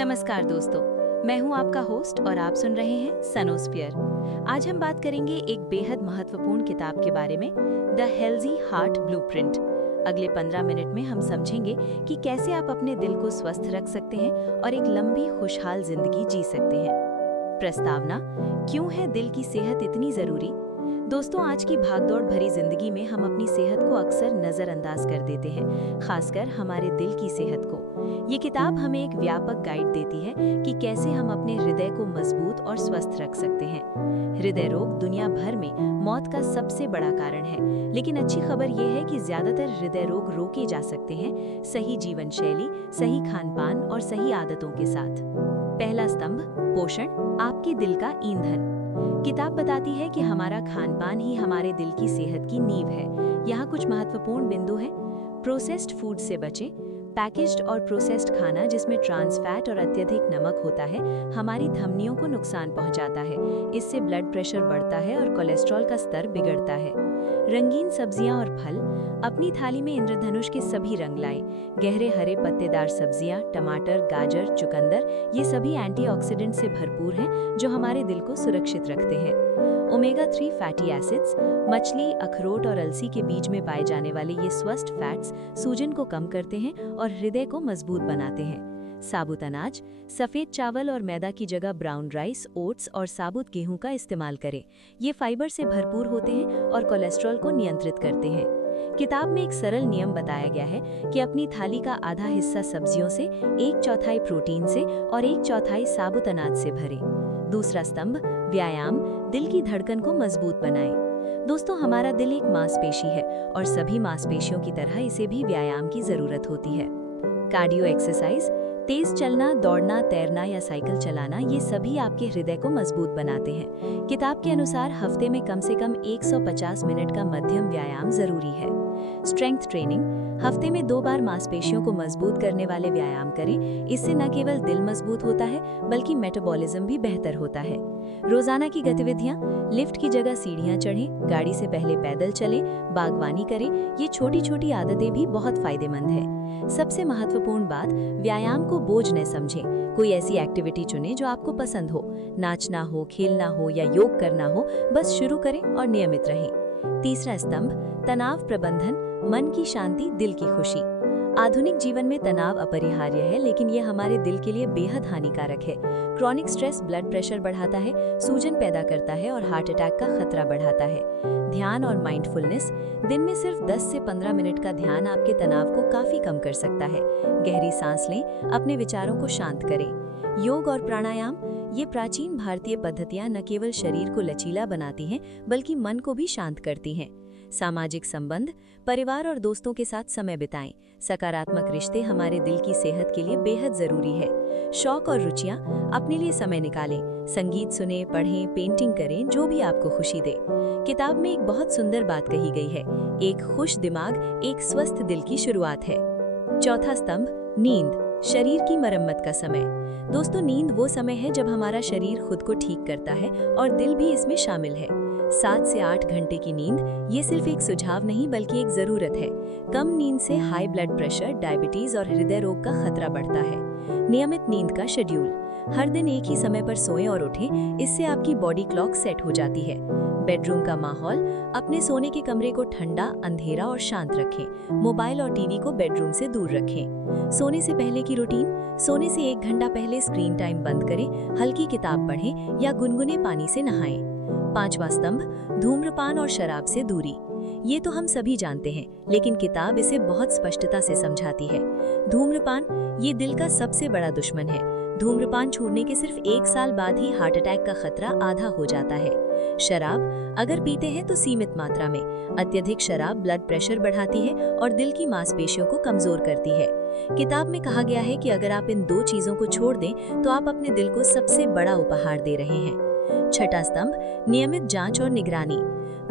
नमस्कार दोस्तों, मैं हूं आपका होस्ट और आप सुन रहे हैं सनोस्फियर। आज हम बात करेंगे एक बेहद महत्वपूर्ण किताब के बारे में, द हेल्दी हार्ट ब्लूप्रिंट। अगले 15 मिनट में हम समझेंगे कि कैसे आप अपने दिल को स्वस्थ रख सकते हैं और एक लंबी खुशहाल जिंदगी जी सकते हैं। प्रस्तावना: क्यों है दिल की सेहत इतनी जरूरी? दोस्तों, आज की भागदौड़ भरी जिंदगी में हम अपनी सेहत को अक्सर नजरअंदाज कर देते हैं, खासकर हमारे दिल की सेहत को। ये किताब हमें एक व्यापक गाइड देती है कि कैसे हम अपने हृदय को मजबूत और स्वस्थ रख सकते हैं। हृदय रोग दुनिया भर में मौत का सबसे बड़ा कारण है, लेकिन अच्छी खबर ये है कि ज्यादातर हृदय रोग रोके जा सकते हैं सही जीवन शैली, सही खान-पान और सही आदतों के साथ। पहला स्तंभ: पोषण, आपके दिल का ईंधन। किताब बताती है कि हमारा खान-पान ही हमारे दिल की सेहत की नींव है। यहाँ कुछ महत्वपूर्ण बिंदु हैं। प्रोसेस्ड फूड से बचें। पैकेज्ड और प्रोसेस्ड खाना जिसमें ट्रांस फैट और अत्यधिक नमक होता है, हमारी धमनियों को नुकसान पहुंचाता है। इससे ब्लड प्रेशर बढ़ता है और कोलेस्ट्रॉल का स्तर बिगड़ता है। रंगीन सब्जियां और फल, अपनी थाली में इंद्रधनुष के सभी रंग लाएं। गहरे हरे पत्तेदार सब्जियां, टमाटर, गाजर, चुकंदर, ये सभी एंटीऑक्सीडेंट से भरपूर हैं जो हमारे दिल को सुरक्षित रखते हैं। ओमेगा 3 फैटी एसिड्स, मछली, अखरोट और अलसी के बीज में पाए जाने वाले ये स्वस्थ फैट्स सूजन को कम करते हैं और हृदय को मजबूत बनाते हैं। साबुत अनाज, सफेद चावल और मैदा की जगह ब्राउन राइस, ओट्स और साबुत गेहूं का इस्तेमाल करें। ये फाइबर से भरपूर होते हैं और कोलेस्ट्रॉल को नियंत्रित करते हैं। किताब में एक सरल नियम बताया गया है कि अपनी थाली का आधा हिस्सा सब्जियों से, 1/4 प्रोटीन से और 1/4 साबुत अनाज से भरें। दूसरा स्तंभ: व्यायाम, दिल की धड़कन को मजबूत बनाएं। दोस्तों, हमारा दिल एक मांसपेशी है और सभी मांसपेशियों की तरह इसे भी व्यायाम की जरूरत होती है। कार्डियो एक्सरसाइज, तेज चलना, दौड़ना, तैरना या साइकिल चलाना, ये सभी आपके हृदय को मजबूत बनाते हैं। किताब के अनुसार हफ्ते में कम से कम 150 मिनट का मध्यम व्यायाम जरूरी है। स्ट्रेंथ ट्रेनिंग, हफ्ते में 2 बार मांसपेशियों को मजबूत करने वाले व्यायाम करें। इससे न केवल दिल मजबूत होता है बल्कि मेटाबॉलिज्म भी बेहतर होता है। रोजाना की गतिविधियां, लिफ्ट की जगह सीढ़ियां चढ़ें, गाड़ी से पहले पैदल चलें, बागवानी करें। ये छोटी छोटी आदतें भी बहुत फायदेमंद है। सबसे महत्वपूर्ण बात, व्यायाम को बोझ न समझें। कोई ऐसी एक्टिविटी चुनें जो आपको पसंद हो। नाचना हो, खेलना हो या योग करना हो, बस शुरू करें और नियमित रहें। तीसरा स्तंभ: तनाव प्रबंधन, मन की शांति, दिल की खुशी। आधुनिक जीवन में तनाव अपरिहार्य है, लेकिन ये हमारे दिल के लिए बेहद हानिकारक है। क्रॉनिक स्ट्रेस ब्लड प्रेशर बढ़ाता है, सूजन पैदा करता है और हार्ट अटैक का खतरा बढ़ाता है। ध्यान और माइंडफुलनेस, दिन में सिर्फ 10 से 15 मिनट का ध्यान आपके तनाव को काफी कम कर सकता है। गहरी सांस लें, अपने विचारों को शांत करें। योग और प्राणायाम, ये प्राचीन भारतीय पद्धतियां न केवल शरीर को लचीला बनाती हैं बल्कि मन को भी शांत करती हैं। सामाजिक संबंध, परिवार और दोस्तों के साथ समय बिताएं। सकारात्मक रिश्ते हमारे दिल की सेहत के लिए बेहद जरूरी है। शौक और रुचियां, अपने लिए समय निकालें। संगीत सुने, पढ़ें, पेंटिंग करें, जो भी आपको खुशी दे। किताब में एक बहुत सुंदर बात कही गई है, एक खुश दिमाग एक स्वस्थ दिल की शुरुआत है। चौथा स्तंभ: नींद, शरीर की मरम्मत का समय। दोस्तों, नींद वो समय है जब हमारा शरीर खुद को ठीक करता है और दिल भी इसमें शामिल है। 7 से 8 घंटे की नींद, ये सिर्फ एक सुझाव नहीं बल्कि एक जरूरत है। कम नींद से हाई ब्लड प्रेशर, डायबिटीज और हृदय रोग का खतरा बढ़ता है। नियमित नींद का शेड्यूल, हर दिन एक ही समय पर सोएं और उठें, इससे आपकी बॉडी क्लॉक सेट हो जाती है। बेडरूम का माहौल, अपने सोने के कमरे को ठंडा, अंधेरा और शांत रखें। मोबाइल और टीवी को बेडरूम से दूर रखें। सोने से पहले की रूटीन, सोने से 1 घंटा पहले स्क्रीन टाइम बंद करें, हल्की किताब पढ़ें या गुनगुने पानी से नहाएं। 5वां स्तंभ: धूम्रपान और शराब से दूरी। ये तो हम सभी जानते हैं, लेकिन किताब इसे बहुत स्पष्टता से समझाती है। धूम्रपान, ये दिल का सबसे बड़ा दुश्मन है। धूम्रपान छोड़ने के सिर्फ 1 साल बाद ही हार्ट अटैक का खतरा आधा हो जाता है। शराब, अगर पीते हैं तो सीमित मात्रा में। अत्यधिक शराब ब्लड प्रेशर बढ़ाती है और दिल की मांसपेशियों को कमजोर करती है। किताब में कहा गया है कि अगर आप इन 2 चीजों को छोड़ दें तो आप अपने दिल को सबसे बड़ा उपहार दे रहे हैं। छठा स्तंभ: नियमित जांच और निगरानी।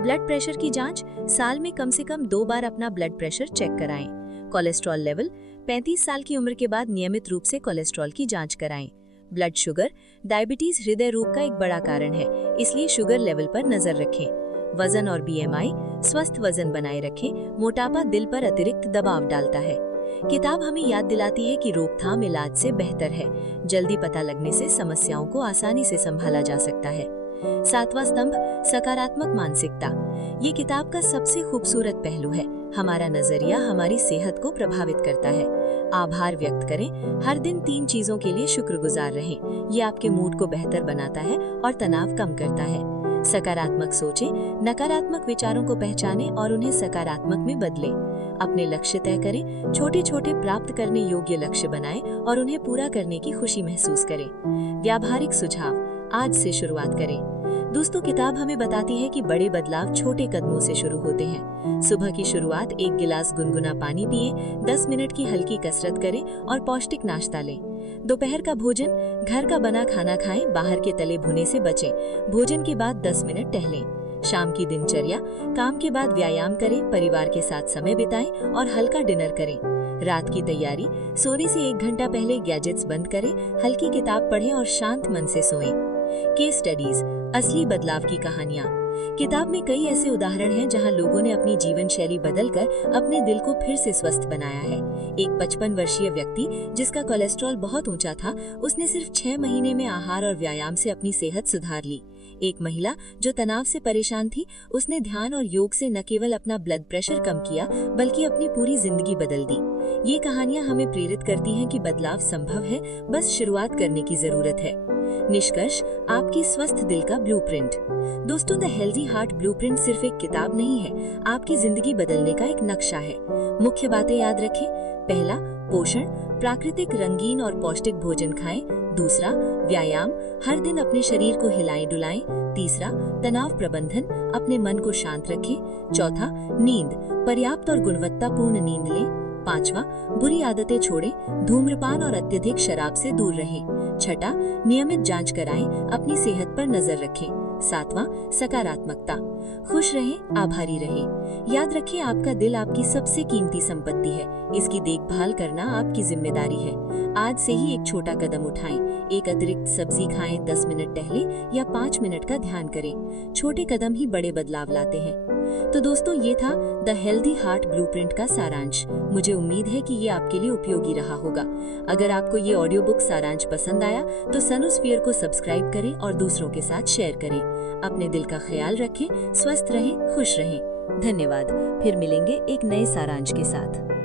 ब्लड प्रेशर की जांच, साल में कम से कम 2 बार अपना ब्लड प्रेशर चेक कराएं। कोलेस्ट्रॉल लेवल, 35 साल की उम्र के बाद नियमित रूप से कोलेस्ट्रॉल की जांच कराएं। ब्लड शुगर, डायबिटीज हृदय रोग का एक बड़ा कारण है, इसलिए शुगर लेवल पर नजर रखें। वजन और BMI, स्वस्थ वजन बनाए रखें। मोटापा दिल पर अतिरिक्त दबाव डालता है। किताब हमें याद दिलाती है कि रोकथाम इलाज से बेहतर है। जल्दी पता लगने से समस्याओं को आसानी से संभाला जा सकता है। 7वां स्तंभ, सकारात्मक मानसिकता। ये किताब का सबसे खूबसूरत पहलू है। हमारा नजरिया हमारी सेहत को प्रभावित करता है। आभार व्यक्त करें, हर दिन 3 चीजों के लिए शुक्रगुजार रहें। ये आपके मूड को बेहतर बनाता है और तनाव कम करता है। सकारात्मक सोचें, नकारात्मक विचारों को पहचानें और उन्हें सकारात्मक में बदलें। अपने लक्ष्य तय करें, छोटे छोटे प्राप्त करने योग्य लक्ष्य बनाएं और उन्हें पूरा करने की खुशी महसूस करें। व्यावहारिक सुझाव, आज से शुरुआत करें। दोस्तों, किताब हमें बताती है कि बड़े बदलाव छोटे कदमों से शुरू होते हैं। सुबह की शुरुआत 1 गिलास गुनगुना पानी पिए, 10 मिनट की हल्की कसरत करें और पौष्टिक नाश्ता लें। दोपहर का भोजन, घर का बना खाना खाएं, बाहर के तले भुने से बचें। भोजन के बाद 10 मिनट टहलें। शाम की दिनचर्या, काम के बाद व्यायाम करें, परिवार के साथ समय बिताएं और हल्का डिनर करें। रात की तैयारी, सोने से 1 घंटा पहले गैजेट्स बंद करें, हल्की किताब पढ़ें और शांत मन से सोएं। केस स्टडीज, असली बदलाव की कहानियाँ। किताब में कई ऐसे उदाहरण हैं जहां लोगों ने अपनी जीवन शैली बदलकर अपने दिल को फिर से स्वस्थ बनाया है। एक 55 वर्षीय व्यक्ति जिसका कोलेस्ट्रॉल बहुत ऊंचा था, उसने सिर्फ 6 महीने में आहार और व्यायाम से अपनी सेहत सुधार ली। एक महिला जो तनाव से परेशान थी, उसने ध्यान और योग से न केवल अपना ब्लड प्रेशर कम किया बल्कि अपनी पूरी जिंदगी बदल दी। ये कहानियां हमें प्रेरित करती हैं कि बदलाव संभव है, बस शुरुआत करने की जरूरत है। निष्कर्ष, आपकी स्वस्थ दिल का ब्लूप्रिंट। दोस्तों, द हेल्दी हार्ट ब्लूप्रिंट सिर्फ एक किताब नहीं है, आपकी जिंदगी बदलने का एक नक्शा है। मुख्य बातें याद रखें। पहला, पोषण, प्राकृतिक, रंगीन और पौष्टिक भोजन खाएं। दूसरा, व्यायाम, हर दिन अपने शरीर को हिलाएं डुलाएं। तीसरा, तनाव प्रबंधन, अपने मन को शांत रखें। चौथा, नींद, पर्याप्त और गुणवत्तापूर्ण नींद लें। 5वां, बुरी आदतें छोड़ें, धूम्रपान और अत्यधिक शराब से दूर रहें। छठा, नियमित जांच कराएं, अपनी सेहत पर नजर रखें। 7वां, सकारात्मकता, खुश रहें, आभारी रहें। याद रखें, आपका दिल आपकी सबसे कीमती संपत्ति है। इसकी देखभाल करना आपकी जिम्मेदारी है। आज से ही एक छोटा कदम उठाएं, एक अतिरिक्त सब्जी खाएं, 10 मिनट टहलें या 5 मिनट का ध्यान करें। छोटे कदम ही बड़े बदलाव लाते हैं। तो दोस्तों, ये था द हेल्दी हार्ट ब्लूप्रिंट का सारांश। मुझे उम्मीद है कि ये आपके लिए उपयोगी रहा होगा। अगर आपको ये ऑडियो बुक सारांश पसंद आया तो सनोस्फीयर को सब्सक्राइब करें और दूसरों के साथ शेयर करें। अपने दिल का ख्याल रखें, स्वस्थ रहें, खुश रहें। धन्यवाद। फिर मिलेंगे एक नए सारांश के साथ।